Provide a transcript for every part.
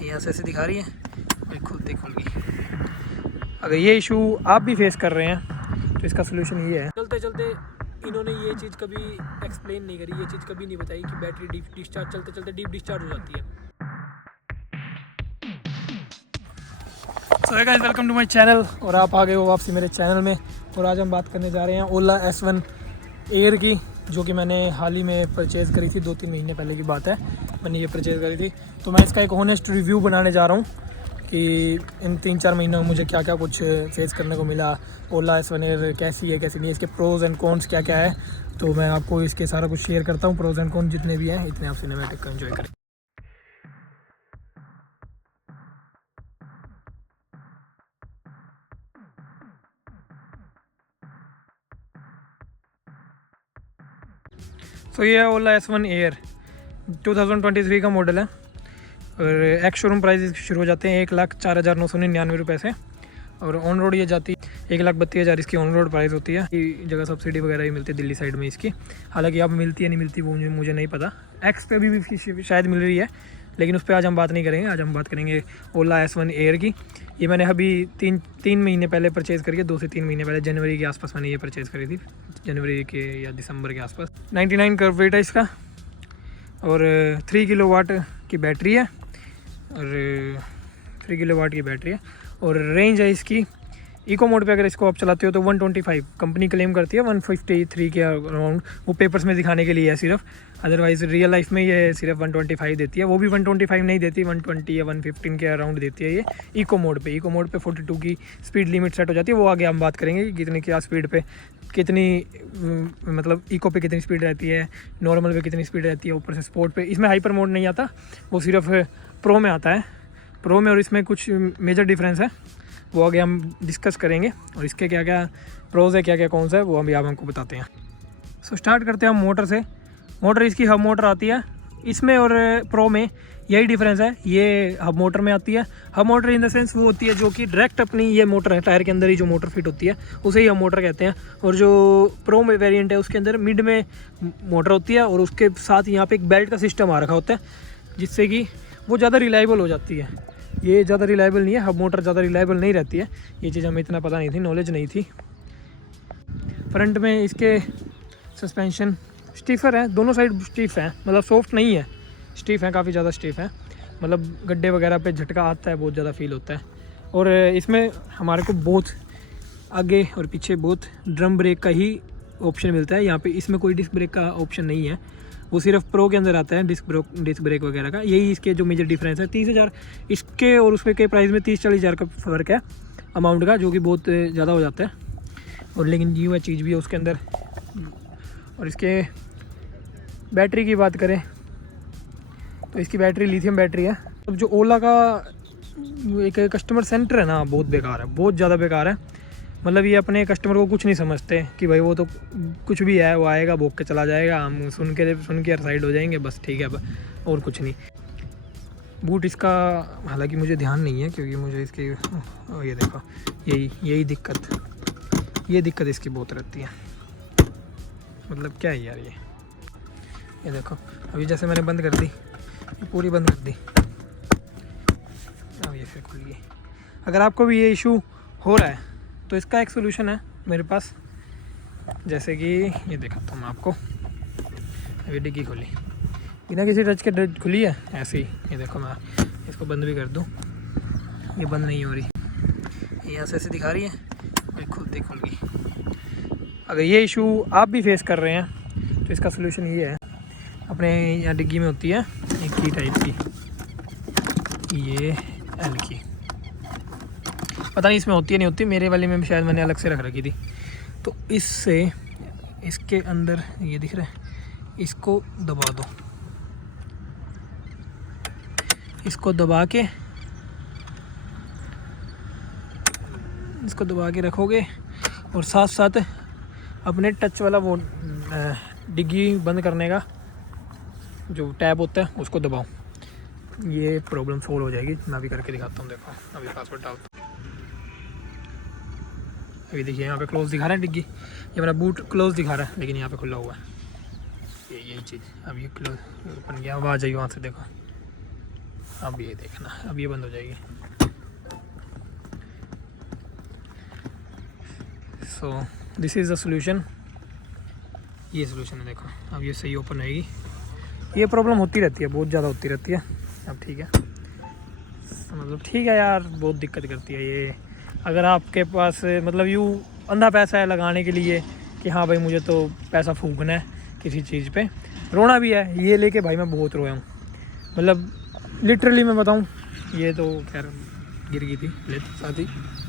यहाँ से ऐसे दिखा रही है और खुल गई। अगर ये इशू आप भी फेस कर रहे हैं तो इसका सोल्यूशन ये है। चलते चलते इन्होंने ये चीज़ कभी एक्सप्लेन नहीं करी, ये चीज़ कभी नहीं बताई कि बैटरी डिस्चार्ज चलते चलते डीप डिस्चार्ज हो जाती है। So hey guys, welcome to my channel. और आप आ गए हो वापसी मेरे चैनल में। और आज हम बात करने जा रहे हैं ओला S1 एयर की, जो कि मैंने हाल ही में परचेज़ करी थी। 2-3 महीने पहले की बात है, मैंने ये परचेज़ करी थी। तो मैं इसका एक ऑनेस्ट रिव्यू बनाने जा रहा हूँ कि इन 3-4 महीनों में मुझे क्या क्या कुछ फेस करने को मिला। ओला S1 एयर कैसी है, कैसी नहीं है, इसके प्रोज़ एंड कॉन्स क्या क्या है। तो मैं आपको इसके सारा कुछ शेयर करता हूँ। प्रोज़ एंड कॉन्स जितने भी हैं इतने आप सिनेमैटिक का एंजॉय करें। तो ये है ओला S1 एयर, 2023 का मॉडल है। और एक्स शोरूम प्राइस शुरू हो जाते हैं 1,04,999 रुपये से। और ऑन रोड ये जाती 1,32,000 इसकी ऑन रोड प्राइस होती है। ये जगह सब्सिडी वगैरह भी मिलती है दिल्ली साइड में इसकी। हालांकि अब मिलती है नहीं मिलती वो मुझे नहीं पता। एक्स पे भी शायद मिल रही है, लेकिन उस पर आज हम बात नहीं करेंगे। आज हम बात करेंगे ओला S1 एयर की। ये मैंने अभी तीन महीने पहले परचेज़ करी है, 2 से 3 महीने पहले, जनवरी के आसपास मैंने ये परचेज़ करी थी, जनवरी के या दिसंबर के आसपास। 99 कर्व वेट है इसका और 3 किलोवाट की बैटरी है। और 3 किलोवाट की बैटरी है और रेंज है इसकी इको मोड पे अगर इसको आप चलाते हो तो 125, कंपनी क्लेम करती है 153 के अराउंड। वो पेपर्स में दिखाने के लिए है सिर्फ, अदरवाइज़ रियल लाइफ में ये सिर्फ 125 देती है। वो भी 125 नहीं देती, 120 या 115 के अराउंड देती है ये इको मोड पे। इको मोड पे 42 की स्पीड लिमिट सेट हो जाती है। वो आगे हम बात करेंगे कि कितनी क्या स्पीड पे कितनी, मतलब इको पे कितनी स्पीड रहती है, नॉर्मल पे कितनी स्पीड रहती है, ऊपर से स्पोर्ट पे। इसमें हाइपर मोड नहीं आता, वो सिर्फ प्रो में आता है। प्रो में और इसमें कुछ मेजर डिफरेंस है, वो आगे हम डिस्कस करेंगे। और इसके क्या क्या प्रोज है, क्या क्या कौन सा है, वो अभी आप हमको बताते हैं। सो स्टार्ट करते हैं हम मोटर से। मोटर इसकी हब मोटर आती है इसमें और प्रो में, यही डिफरेंस है। ये हब मोटर में आती है। Hub motor in the sense वो होती है जो कि डायरेक्ट अपनी ये मोटर है, टायर के अंदर ही जो मोटर फिट होती है उसे ही हब मोटर कहते हैं। और जो प्रो में वेरिएंट है उसके अंदर मिड में मोटर होती है और उसके साथ यहाँ पे एक बेल्ट का सिस्टम आ रखा होता है, जिससे कि वो ज़्यादा रिलायबल हो जाती है। ये ज़्यादा रिलायबल नहीं है, हब मोटर ज़्यादा रिलायबल नहीं रहती है। ये चीज़ हमें इतना पता नहीं थी, नॉलेज नहीं थी। फ्रंट में इसके सस्पेंशन स्टीफर है, दोनों साइड स्टीफ है, मतलब सॉफ्ट नहीं है, स्टीफ है, काफ़ी ज़्यादा स्टीफ है। मतलब गड्ढे वगैरह पे झटका आता है, बहुत ज़्यादा फील होता है। और इसमें हमारे को बहुत आगे और पीछे बहुत ड्रम ब्रेक का ही ऑप्शन मिलता है। यहाँ पे इसमें कोई डिस्क ब्रेक का ऑप्शन नहीं है, वो सिर्फ प्रो के अंदर आता है डिस्क ब्रेक वगैरह का। यही इसके जो मेजर डिफरेंस है। 30,000 इसके और उसमें के प्राइस में 30-40 हज़ार का फ़र्क है अमाउंट का, जो कि बहुत ज़्यादा हो जाता है। और लेकिन ये वह चीज़ भी है उसके अंदर। और इसके बैटरी की बात करें तो इसकी बैटरी लिथियम बैटरी है। अब जो ओला का एक कस्टमर सेंटर है ना, बहुत बेकार है, बहुत ज़्यादा बेकार है। मतलब ये अपने कस्टमर को कुछ नहीं समझते कि भाई वो तो कुछ भी है, वो आएगा भोग के चला जाएगा, हम सुन के साइड हो जाएंगे, बस ठीक है, और कुछ नहीं। बूट इसका हालांकि मुझे ध्यान नहीं है, क्योंकि मुझे इसकी ये देखो यही दिक्कत इसकी बहुत रहती है। मतलब क्या है यार, ये देखो अभी जैसे मैंने बंद कर दी, पूरी बंद कर दी, अब ये फिर खुल गई। अगर आपको भी ये इशू हो रहा है तो इसका एक सोल्यूशन है मेरे पास। जैसे कि ये दिखाता हूँ मैं आपको। अभी डिग्गी खोली, बिना किसी टच के खुली है ऐसे ही। ये देखो, मैं इसको बंद भी कर दूँ, ये बंद नहीं हो रही, यहाँ से ऐसे दिखा रही है, ये खुल गई। अगर ये इशू आप भी फेस कर रहे हैं तो इसका सोल्यूशन ये है। अपने यहाँ डिग्गी में होती है एक की टाइप की, ये एल की, पता नहीं इसमें होती है नहीं होती, मेरे वाले में शायद मैंने अलग से रख रखी थी। तो इससे इसके अंदर ये दिख रहा है, इसको दबा दो, इसको दबा के रखोगे और साथ साथ अपने टच वाला वो डिग्गी बंद करने का जो टैब होता है उसको दबाओ, ये प्रॉब्लम सोल्व हो जाएगी। मैं अभी करके दिखाता हूँ। देखो अभी पासवर्ड डालता हूँ। अभी देखिए यहाँ पे क्लोज दिखा रहा है डिग्गी, ये मेरा बूट क्लोज दिखा रहा है, लेकिन यहाँ पे खुला हुआ है। यही चीज़, अब ये क्लोज ओपन किया, अब आ जाइए वहाँ से। देखो अब ये देखना, अब ये बंद हो जाएगी। So this is the solution. ये सोल्यूशन है, देखो अब ये सही ओपन होएगी। ये प्रॉब्लम होती रहती है, बहुत ज़्यादा होती रहती है। अब ठीक है, समझ लो, ठीक है यार, बहुत दिक्कत करती है ये। अगर आपके पास मतलब यूँ अंधा पैसा है लगाने के लिए कि हाँ भाई मुझे तो पैसा फूकना है किसी चीज़ पे, रोना भी है। ये लेके भाई मैं बहुत रोया हूँ, मतलब लिटरली मैं बताऊँ। ये तो खैर गिर गई थी प्लेट, साथ ही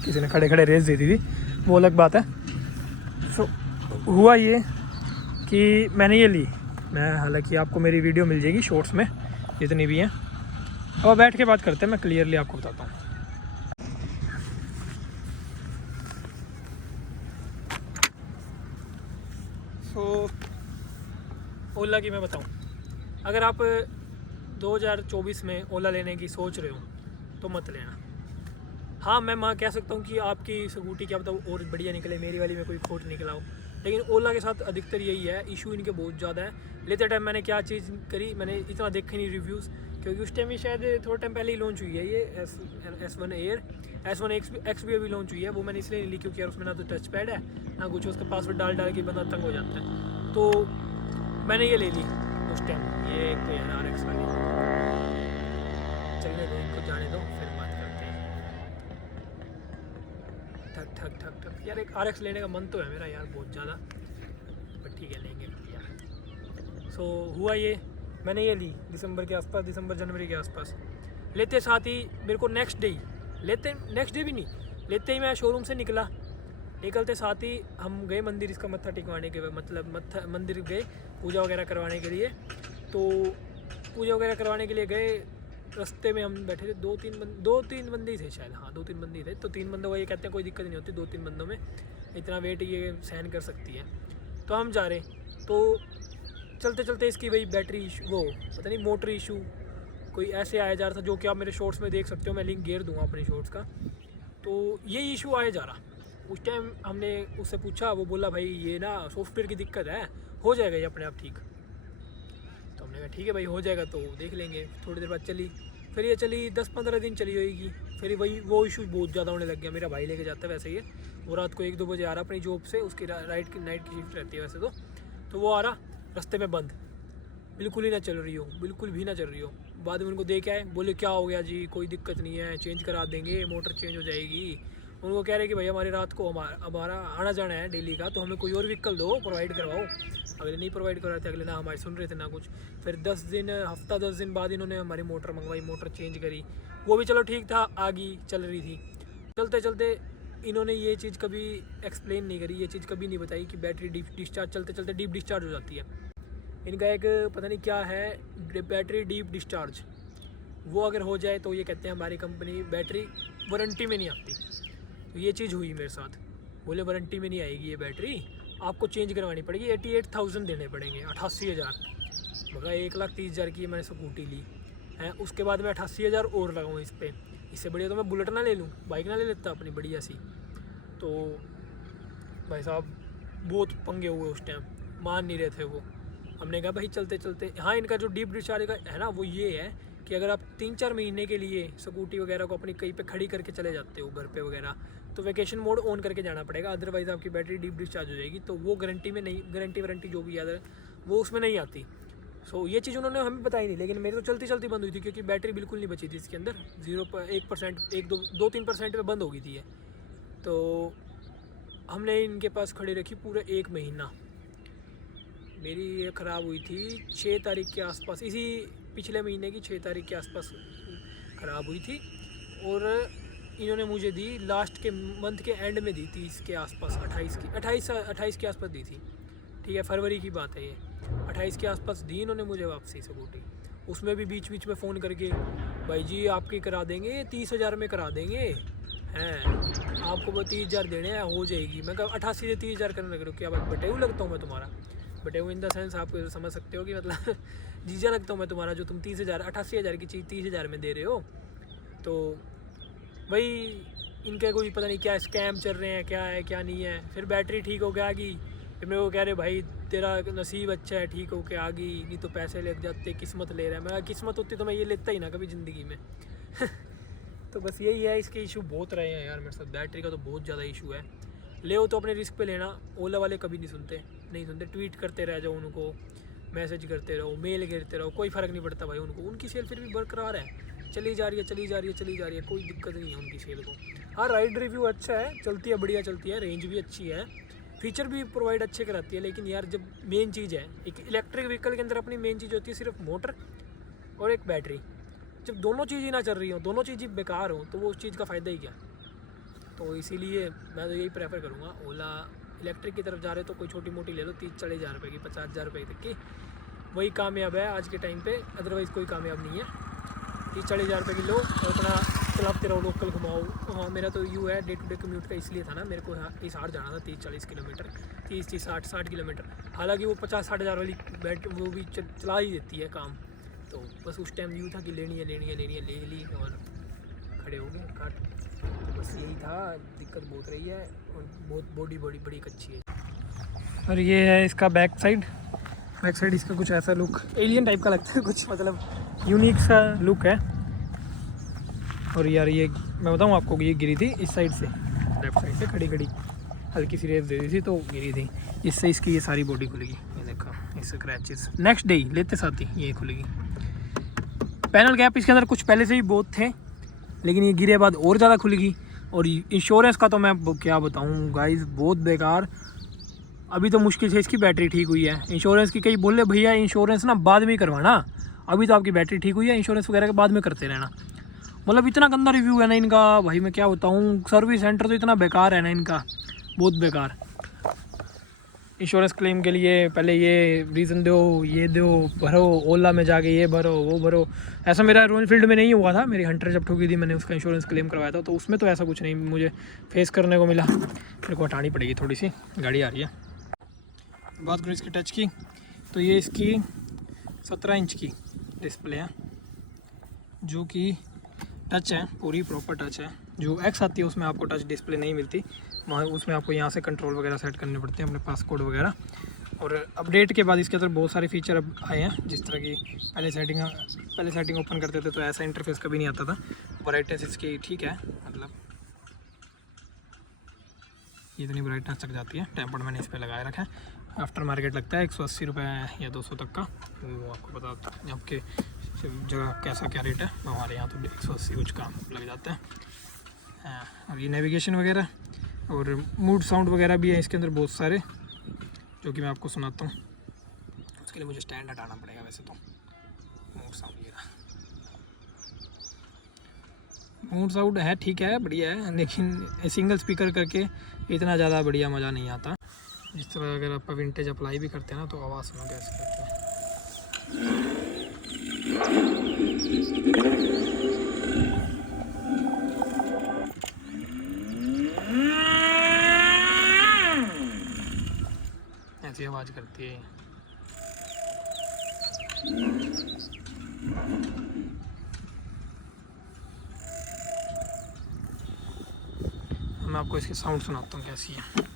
किसी ने खड़े खड़े रेस दे दी थी, वो अलग बात है। सो हुआ ये कि मैंने ये ली। मैं हालांकि आपको मेरी वीडियो मिल जाएगी शॉर्ट्स में जितनी भी हैं। अब बैठ के बात करते हैं, मैं क्लियरली आपको बताता हूँ। सो ओला की मैं बताऊँ, अगर आप 2024 में ओला लेने की सोच रहे हो तो मत लेना। हाँ मैं कह सकता हूँ कि आपकी स्कूटी क्या बताऊँ और बढ़िया निकले, मेरी वाली में कोई खोट निकला हो, लेकिन ओला के साथ अधिकतर यही है, इशू इनके बहुत ज़्यादा है। लेते टाइम मैंने क्या चीज़ करी, मैंने इतना देखे नहीं रिव्यूज़, क्योंकि उस टाइम ही शायद थोड़ा टाइम पहले ही लॉन्च हुई है ये S1 एयर। S1 X भी अभी लॉन्च हुई है, वो मैंने इसलिए नहीं ली क्योंकि यार उसमें ना तो टच पैड है ना कुछ, उसका पासवर्ड डाल डाल के बंदा तंग हो जाता है। तो मैंने ये ले ली उस टाइम। ये एक तो यार RX वाली, चलने दो इनको, जाने दो, फिर बात करते हैं। ठक ठक ठक ठक यार, एक RX लेने का मन तो है मेरा यार बहुत ज़्यादा, बट ठीक है लेंगे यार। सो हुआ ये, मैंने ये ली दिसंबर के आसपास, दिसंबर जनवरी के आसपास। लेते साथ ही मेरे को नेक्स्ट डे भी नहीं, लेते ही मैं शोरूम से निकलते साथ ही हम गए मंदिर, इसका मत्था टिकवाने के, मतलब मंदिर गए पूजा वगैरह करवाने के लिए। तो पूजा वगैरह करवाने के लिए गए, रास्ते में हम बैठे थे, दो तीन बंदे ही थे शायद, हाँ 2-3 बंदे थे। तो 3 बंदों का ये कहते हैं कोई दिक्कत नहीं होती, 2-3 बंदों में इतना वेट ये सहन कर सकती है। तो हम जा रहे, तो चलते चलते इसकी वही बैटरी वो पता नहीं मोटर इशू कोई ऐसे आया जा रहा था, जो कि आप मेरे शॉर्ट्स में देख सकते हो, मैं लिंक घेर दूंगा अपने शॉर्ट्स का। तो ये इशू आया जा रहा। उस टाइम हमने उससे पूछा, वो बोला भाई ये ना सॉफ्टवेयर की दिक्कत है, हो जाएगा ये अपने आप ठीक। तो हमने कहा ठीक है भाई हो जाएगा तो देख लेंगे। थोड़ी देर बाद चली, फिर ये चली 10-15 दिन चली होगी, फिर वही वो इशू बहुत ज़्यादा होने लग गया। मेरा भाई लेके जाता है वैसे ही, वो रात को 1-2 बजे आ रहा अपनी जॉब से, उसकी नाइट की शिफ्ट रहती है वैसे तो वो आ रहा, रास्ते में बंद, बिल्कुल ही ना चल रही हो, बिल्कुल भी ना चल रही हो। बाद में उनको दे के आए, बोले क्या हो गया जी, कोई दिक्कत नहीं है, चेंज करा देंगे, मोटर चेंज हो जाएगी। उनको कह रहे कि भाई हमारी रात को हमारा आना जाना है डेली का, तो हमें कोई और व्हीकल दो, प्रोवाइड करवाओ। अगले नहीं प्रोवाइड कर रहे थे, अगले ना हमारे सुन रहे थे ना कुछ। फिर 10 दिन बाद इन्होंने हमारी मोटर मंगवाई, मोटर चेंज करी, वो भी चलो ठीक था, आगे चल रही थी। चलते चलते इन्होंने ये चीज़ कभी एक्सप्लेन नहीं करी, ये चीज़ कभी नहीं बताई कि बैटरी डिस्चार्ज चलते चलते डीप डिस्चार्ज हो जाती है। इनका एक पता नहीं क्या है, बैटरी डीप डिस्चार्ज, वो अगर हो जाए तो ये कहते हैं हमारी कंपनी बैटरी वारंटी में नहीं आती। तो ये चीज़ हुई मेरे साथ, बोले वारंटी में नहीं आएगी ये बैटरी, आपको चेंज करवानी पड़ेगी, 88,000 देने पड़ेंगे, 88,000। मगर 1,30,000 की मैंने स्कूटी ली है, उसके बाद मैं 88,000 और लगाऊँ इस पर। इससे बढ़िया तो मैं बुलेट ना ले लूँ, बाइक ना ले लेता अपनी बढ़िया सी। तो भाई साहब बहुत पंगे हुए उस टाइम, मान नहीं रहे थे वो। हमने कहा भाई चलते चलते, हाँ इनका जो डीप डिस्चार्ज का है ना, वो ये है कि अगर आप 3-4 महीने के लिए स्कूटी वगैरह को अपनी कहीं पे खड़ी करके चले जाते हो घर पे वगैरह, तो वैकेशन मोड ऑन करके जाना पड़ेगा, अदरवाइज़ आपकी बैटरी डीप डिस्चार्ज हो जाएगी। तो वो गारंटी में नहीं, गारंटी जो भी याद है वो उसमें नहीं आती। सो ये चीज़ उन्होंने हमें बताई नहीं, लेकिन मेरी तो चलती चलती बंद हुई थी, क्योंकि बैटरी बिल्कुल नहीं बची थी इसके अंदर, 1%, 2-3% पे बंद हो गई थी ये। तो हमने इनके पास खड़ी रखी पूरा 1 महीना। मेरी ये ख़राब हुई थी 6 तारीख के आसपास, इसी पिछले महीने की 6 तारीख के आसपास ख़राब हुई थी। और इन्होंने मुझे दी लास्ट के मंथ के एंड में दी थी, इसके आसपास 28 के आसपास दी थी, ठीक है, फरवरी की बात है ये। 28 के आसपास दी इन्होंने मुझे वापसी स्कूटी। उसमें भी बीच बीच में फ़ोन करके भाई जी आपकी करा देंगे, 30,000 में करा देंगे हैं, आपको वो 30,000 देने हैं, हो जाएगी। मैं कहा 88 से 30,000 करने लग रहा हूँ, क्या बात बटेऊ लगता हूँ मैं तुम्हारा, बटेऊ इन द सेंस आप समझ सकते हो कि मतलब जीजा लगता हूँ मैं तुम्हारा, जो तुम 88,000 की चीज़ 30,000 में दे रहे हो। तो भाई इनके कोई पता नहीं क्या स्कैम चल रहे हैं, क्या है क्या नहीं है। फिर बैटरी ठीक हो गया कि फिर मेरे को कह रहे भाई तेरा नसीब अच्छा है, ठीक हो के आ गई, नहीं तो पैसे लग जाते, किस्मत ले रहा है। मैं किस्मत होती तो मैं ये लेता ही ना कभी ज़िंदगी में। तो बस यही है, इसके इशू बहुत रहे हैं यार मेरे साथ, बैटरी का तो बहुत ज़्यादा इशू है। ले तो अपने रिस्क पे लेना, ओला वाले कभी नहीं सुनते, ट्वीट करते रह जाओ उनको, मैसेज करते रहो, मेल करते रहो, कोई फ़र्क नहीं पड़ता भाई उनको। उनकी सेल फिर भी बरकरार है, चली जा रही है, कोई दिक्कत नहीं है उनकी सेल को। हाँ, राइड रिव्यू अच्छा है, चलती है, बढ़िया चलती है, रेंज भी अच्छी है, फीचर भी प्रोवाइड अच्छे कराती है। लेकिन यार जब मेन चीज़ है, एक इलेक्ट्रिक व्हीकल के अंदर अपनी मेन चीज़ होती है सिर्फ मोटर और एक बैटरी। जब दोनों चीज़ ही ना चल रही हो, दोनों चीज़ ही बेकार हो, तो वो उस चीज़ का फ़ायदा ही क्या। तो इसीलिए मैं तो यही प्रेफर करूँगा, ओला इलेक्ट्रिक की तरफ जा रहे तो कोई छोटी मोटी ले लो, 30-40 हज़ार रुपये की, 50 हज़ार रुपये तक की, वही कामयाब है आज के टाइम पे। अदरवाइज़ कोई कामयाब नहीं है। 30-40 हज़ार रुपये की लो और अपना चलाते रहो, लोकल घुमाओ। हाँ, मेरा तो यू है डे टू डे कम्यूट का, इसलिए था ना मेरे को हिसार जाना था 30-40 किलोमीटर, 30-60 किलोमीटर। हालांकि वो 50-60 हज़ार वाली बैट वो भी चला ही देती है काम। तो बस उस टाइम यूँ था कि लेनी है, ले ली और खड़े हो गए काट। तो बस यही था, दिक्कत बहुत रही है और बहुत बॉडी बड़ी अच्छी है। और ये है इसका बैक साइड इसका कुछ ऐसा लुक एलियन टाइप का लगता है, कुछ मतलब यूनिक सा लुक है। और यार ये मैं बताऊँ आपको कि ये गिरी थी इस साइड से, लेफ्ट साइड से खड़ी हल्की सी रेस दे दी थी तो गिरी थी, इससे इसकी ये सारी बॉडी खुलेगी। ये देखो इससे क्रैचेस नेक्स्ट डे लेते साथ ही ये खुलेगी। पैनल गैप इसके अंदर कुछ पहले से ही बहुत थे, लेकिन ये गिरे बाद और ज़्यादा खुलेगी। और इंश्योरेंस का तो मैं क्या बताऊँ गाइस, बहुत बेकार। अभी तो मुश्किल से इसकी बैटरी ठीक हुई है। इंश्योरेंस की कई बोले भैया इंश्योरेंस ना बाद में ही करवाना, अभी तो आपकी बैटरी ठीक हुई है, इंश्योरेंस वगैरह के बाद में करते रहना। मतलब इतना गंदा रिव्यू है ना इनका भाई, मैं क्या बताऊँ। सर्विस सेंटर तो इतना बेकार है ना इनका, बहुत बेकार। इंश्योरेंस क्लेम के लिए पहले ये रीज़न दो, ये दो, भरो, ओला में जाके ये भरो, वो भरो। ऐसा मेरा रॉयल एनफील्ड में नहीं हुआ था, मेरी हंटर जब ठुकी थी मैंने उसका इंश्योरेंस क्लेम करवाया था, तो उसमें तो ऐसा कुछ नहीं मुझे फेस करने को मिला। मेरे को हटानी पड़ेगी थोड़ी सी, गाड़ी आ रही है। बात करें इसकी टच की, तो ये इसकी 17 इंच की डिस्प्ले है, जो कि टच है, पूरी प्रॉपर टच है। जो एक्स आती है उसमें आपको टच डिस्प्ले नहीं मिलती, वहाँ उसमें आपको यहाँ से कंट्रोल वगैरह सेट करने पड़ते हैं, अपने पासकोड वगैरह। और अपडेट के बाद इसके अंदर बहुत सारे फीचर अब आए हैं, जिस तरह की पहले सेटिंग ओपन करते थे तो ऐसा इंटरफेस कभी नहीं आता था। ब्राइटनेस इसकी ठीक है, मतलब इतनी ब्राइटनेस तक जाती है। टेम्पर्ड मैंने इस पर लगाए रखा है, आफ्टर मार्केट लगता है 180 रुपये या 200 तक का, वो आपको पता आपके जगह कैसा क्या रेट है। हमारे यहाँ तो 180 कुछ का लग जाता है। और ये नेविगेशन वगैरह और मूड साउंड वगैरह भी है इसके अंदर बहुत सारे, जो कि मैं आपको सुनाता हूँ। उसके लिए मुझे स्टैंड हटाना पड़ेगा वैसे तो। मूड साउंड ये मूड साउंड है, ठीक है, बढ़िया है, लेकिन सिंगल स्पीकर करके इतना ज़्यादा बढ़िया मज़ा नहीं आता। जिस तरह अगर आप विंटेज अप्लाई भी करते हैं ना, तो आवाज़ सुनो कैसे करते हैं। ऐसी आवाज़ करती है। मैं आपको इसकी साउंड सुनाता हूँ कैसी है।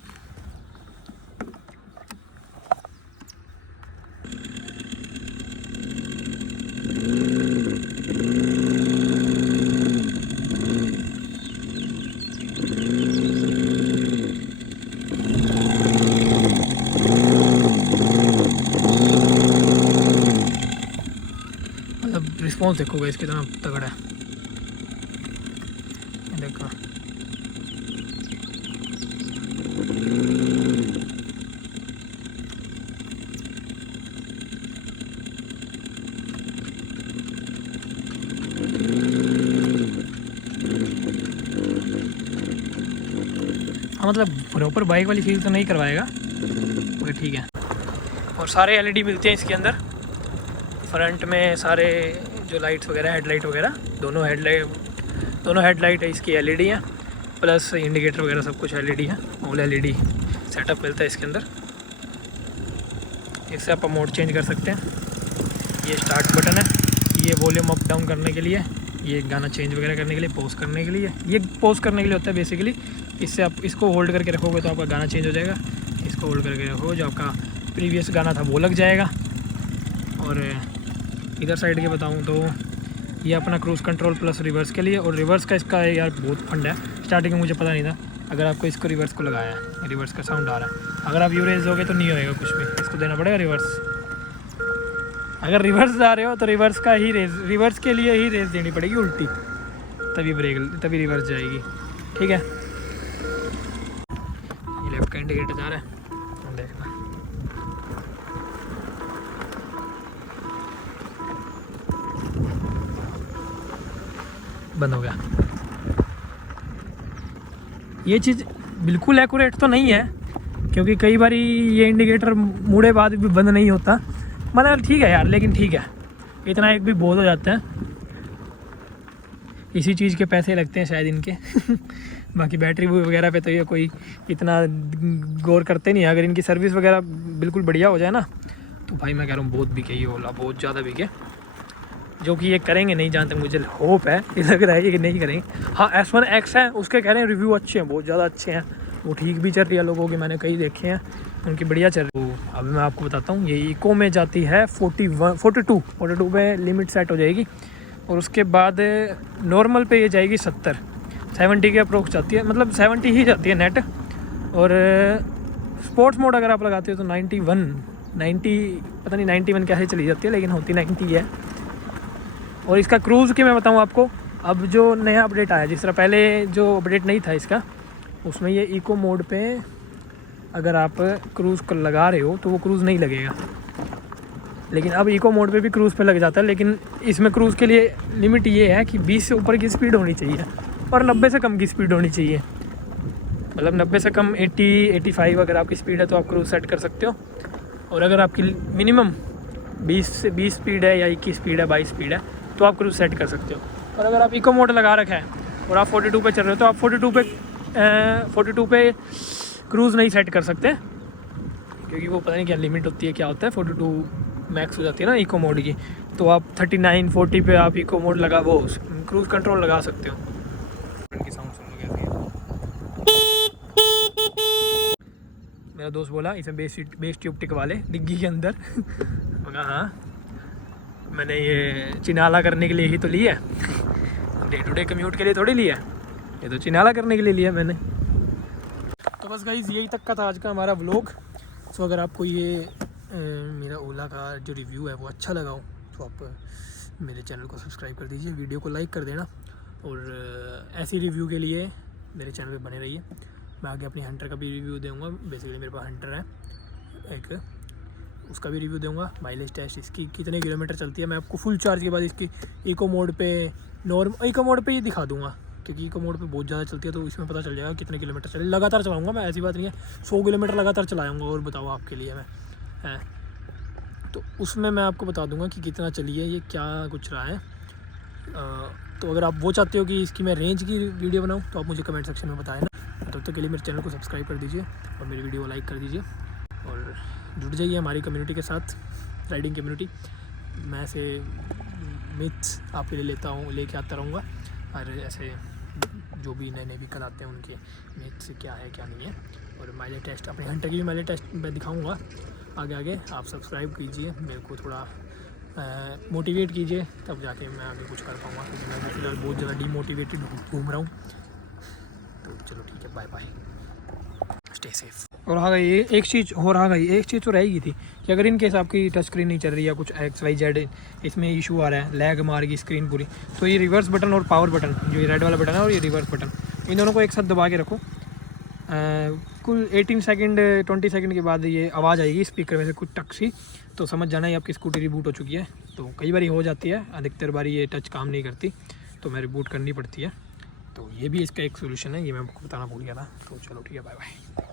मतलब रिस्पॉन्स देखोगे इसकी तरह तगड़ा है, देखो। हाँ, मतलब प्रॉपर बाइक वाली फील तो नहीं करवाएगा, मगर ठीक है। और सारे एलईडी मिलते हैं इसके अंदर, फ्रंट में सारे जो लाइट्स वगैरह, हेडलाइट वगैरह, दोनों हेडलाइट है इसकी एलईडी है, प्लस इंडिकेटर वगैरह सब कुछ एलईडी है। ऑल एलईडी सेटअप मिलता है इसके अंदर। इससे आप मोड चेंज कर सकते हैं। ये स्टार्ट बटन है, ये वॉल्यूम अप डाउन करने के लिए, ये गाना चेंज वगैरह करने के लिए, पॉज करने के लिए। ये पॉज करने के लिए होता है बेसिकली। इससे आप इसको होल्ड करके रखोगे तो आपका गाना चेंज हो जाएगा। इसको होल्ड करके रखो, जो आपका प्रीवियस गाना था वो लग जाएगा। और इधर साइड के बताऊं तो ये अपना क्रूज़ कंट्रोल प्लस रिवर्स के लिए, और रिवर्स का इसका यार बहुत फंड है, स्टार्टिंग में मुझे पता नहीं था। अगर आपको इसको रिवर्स को लगाया है, रिवर्स का साउंड आ रहा है, अगर आप यूरेज दोगे तो नहीं होएगा कुछ भी, इसको देना पड़ेगा रिवर्स। अगर रिवर्स जा रहे हो तो रिवर्स का ही रेस, रिवर्स के लिए ही रेस देनी पड़ेगी उल्टी, तभी ब्रेक, तभी रिवर्स जाएगी। ठीक है, ये लेफ्ट का इंडिकेटर जा रहा है, देखना। बंद हो गया। ये चीज़ बिल्कुल एक्यूरेट तो नहीं है, क्योंकि कई बार ये इंडिकेटर मुड़े बाद भी बंद नहीं होता। मतलब ठीक है यार, लेकिन ठीक है, इतना एक भी बहुत हो जाता है। इसी चीज़ के पैसे लगते हैं शायद इनके बाकी बैटरी वगैरह पे तो ये कोई इतना गौर करते नहीं है। अगर इनकी सर्विस वगैरह बिल्कुल बढ़िया हो जाए ना, तो भाई मैं कह रहा हूँ बहुत बिके ये ओला, बहुत ज़्यादा बिके। जो कि ये करेंगे नहीं, जहाँ तक मुझे होप है, ये लग रहा है कि नहीं करेंगे। हाँ S1X है, उसके कह रहे हैं रिव्यू अच्छे हैं, बहुत ज़्यादा अच्छे हैं, वो ठीक भी चल रही है, लोगों के मैंने कई देखे हैं उनकी बढ़िया चल रही है। अभी मैं आपको बताता हूँ, ये इको में जाती है 42 पे लिमिट सेट हो जाएगी, और उसके बाद नॉर्मल पे ये जाएगी 70 के अप्रोक्स जाती है, मतलब 70 ही जाती है नेट। और स्पोर्ट्स मोड अगर आप लगाते हो तो 90 पता नहीं 91 कैसे चली जाती है, लेकिन होती 90 है। और इसका क्रूज़ की मैं बताऊँ आपको, अब जो नया अपडेट आया, जिस तरह पहले जो अपडेट नहीं था इसका, उसमें ये इको मोड पे अगर आप क्रूज़ को लगा रहे हो तो वो क्रूज़ नहीं लगेगा, लेकिन अब इको मोड पे भी क्रूज़ पे लग जाता है। लेकिन इसमें क्रूज़ के लिए लिमिट ये है कि 20 से ऊपर की स्पीड होनी चाहिए और 90 से कम की स्पीड होनी चाहिए। मतलब 90 से कम 80-85 अगर आपकी स्पीड है तो आप क्रूज़ सेट कर सकते हो। और अगर आपकी मिनिमम 20 स्पीड है या 21 स्पीड है, 22 स्पीड है, तो आप क्रूज़ सेट कर सकते हो। और अगर आप इको मोड लगा रखा है और आप 42 पे चल रहे हो तो आप 42 पे क्रूज़ नहीं सेट कर सकते, क्योंकि वो पता नहीं क्या लिमिट होती है, क्या होता है, 42 मैक्स हो जाती है ना इको मोड की। तो आप 39-40 पे आप इको मोड लगा, वो क्रूज़ कंट्रोल लगा सकते हो। उनकी साउंड सुन कैसी है। मेरा दोस्त बोला इसमें बेस ट्यूब टिक वाले डिग्गी के अंदर मगर हाँ, मैंने ये चिनाला करने के लिए ही तो लिया है, डे टू डे कम्यूट के लिए थोड़ी लिया है, ये तो चिनाला करने के लिए लिया मैंने। तो बस गाइस यही तक का था आज का हमारा व्लॉग। सो अगर आपको ये मेरा ओला का जो रिव्यू है वो अच्छा लगा हो तो आप मेरे चैनल को सब्सक्राइब कर दीजिए, वीडियो को लाइक कर देना, और ऐसी रिव्यू के लिए मेरे चैनल पे बने रहिए। मैं आगे अपनी हंटर का भी रिव्यू दूँगा, बेसिकली मेरे पास हंटर है एक, उसका भी रिव्यू दूँगा। माइलेज टेस्ट इसकी कितने किलोमीटर चलती है मैं आपको फुल चार्ज के बाद इसकी इको मोड पे इको मोड पे ये दिखा दूँगा, क्योंकि इको मोड पे बहुत ज़्यादा चलती है तो इसमें पता चल जाएगा कितने किलोमीटर चले। लगातार चलाऊँगा मैं, ऐसी बात नहीं है, 100 किलोमीटर लगातार चलाऊँगा और बताओ आपके लिए मैं है, तो उसमें मैं आपको बता दूंगा कि कितना चली है, ये क्या कुछ रहा है। तो अगर आप वो चाहते हो कि इसकी मैं रेंज की वीडियो बनाऊं तो आप मुझे कमेंट सेक्शन में बताएं ना। तब तक के लिए मेरे चैनल को सब्सक्राइब कर दीजिए और मेरी वीडियो को लाइक कर दीजिए और जुड़ जाइए हमारी कम्युनिटी के साथ, राइडिंग कम्युनिटी। मैं ऐसे मिथ्स आपके लिए लेके आता रहूँगा, और ऐसे जो भी नए व्हीकल आते हैं उनके मिथ्स क्या है क्या नहीं है। और माइलेज टेस्ट, अपने हंटर की भी माइलेज टेस्ट मैं दिखाऊँगा आगे। आप सब्सक्राइब कीजिए, मेरे को थोड़ा मोटिवेट कीजिए, तब जाके मैं आगे कुछ कर पाऊँगा, क्योंकि मैं फिलहाल बहुत ज़्यादा डीमोटिवेटेड घूम रहा हूँ। तो चलो ठीक है, बाय बाय, स्टे सेफ। और हाँ भाई एक चीज़ तो रह गई थी कि अगर इन केस आपकी टच स्क्रीन नहीं चल रही या कुछ XYZ इसमें इशू आ रहा है, लैग मारेगी स्क्रीन पूरी, तो ये रिवर्स बटन और पावर बटन, जो ये रेड वाला बटन है और ये रिवर्स बटन, इन दोनों को एक साथ दबा के रखो। कुल 18 सेकंड 20 सेकंड के बाद ये आवाज़ आएगी स्पीकर में से कुछ टक सी, तो समझ जाना ये आपकी स्कूटी रिबूट हो चुकी है। तो कई बार हो जाती है, अधिकतर बार ये टच काम नहीं करती, तो मैं रिबूट करनी पड़ती है। तो ये भी इसका एक सोल्यूशन है, ये मैं आपको बताना भूल गया था। तो चलो ठीक है, बाय बाय।